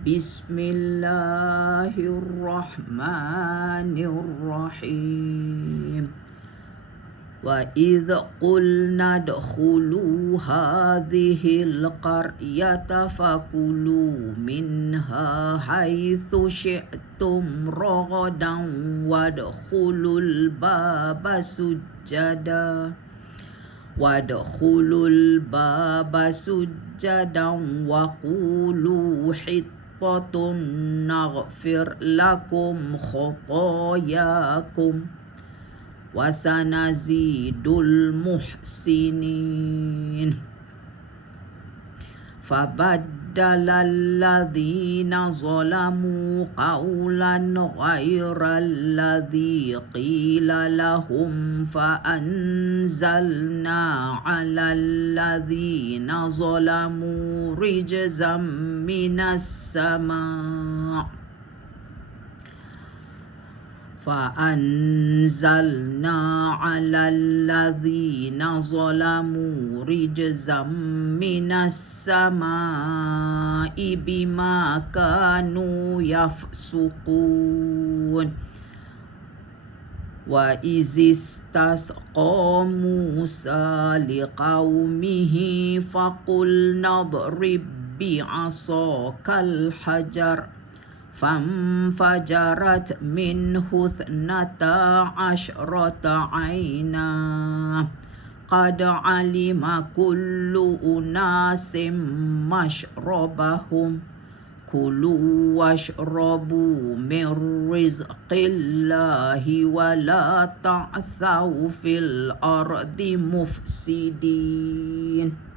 Bismillahirrahmanirrahim. وَإِذْ قُلْنَا ادْخُلُوا هَٰذِهِ الْقَرْيَةَ فَكُلُوا مِنْهَا حَيْثُ شِئْتُمْ رَغَدًا وَادْخُلُوا الْبَابَ سُجَّدًا وَقُولُوا حِطَّةٌ نَغْفِرْ لَكُمْ خَطَايَاكُمْ وَسَنَزِيدُ الْمُحْسِنِينَ. فَبَدَّلَ الَّذِينَ ظَلَمُوا قَوْلًا غَيْرَ الَّذِي قِيلَ لَهُمْ فَأَنزَلْنَا عَلَى الَّذِينَ ظَلَمُوا رِجْزًا مِّنَ السَّمَاءِ بِمَا كَانُوا يَفْسُقُونَ. وَإِذِ اسْتَسْقَىٰ مُوسَىٰ لِقَوْمِهِ فَقُلْنَا اضْرِب بِّعَصَاكَ الْحَجَرَ فَانفَجَرَتْ مِنْهُ 12 عَيْنًا قَدْ عَلِمَ كُلُّ أُنَاسٍ مَّشْرَبَهُمْ كُلُوا وَاشْرَبُوا مِن رِّزْقِ اللَّهِ وَلَا تَعْثَوْا فِي الْأَرْضِ مُفْسِدِينَ.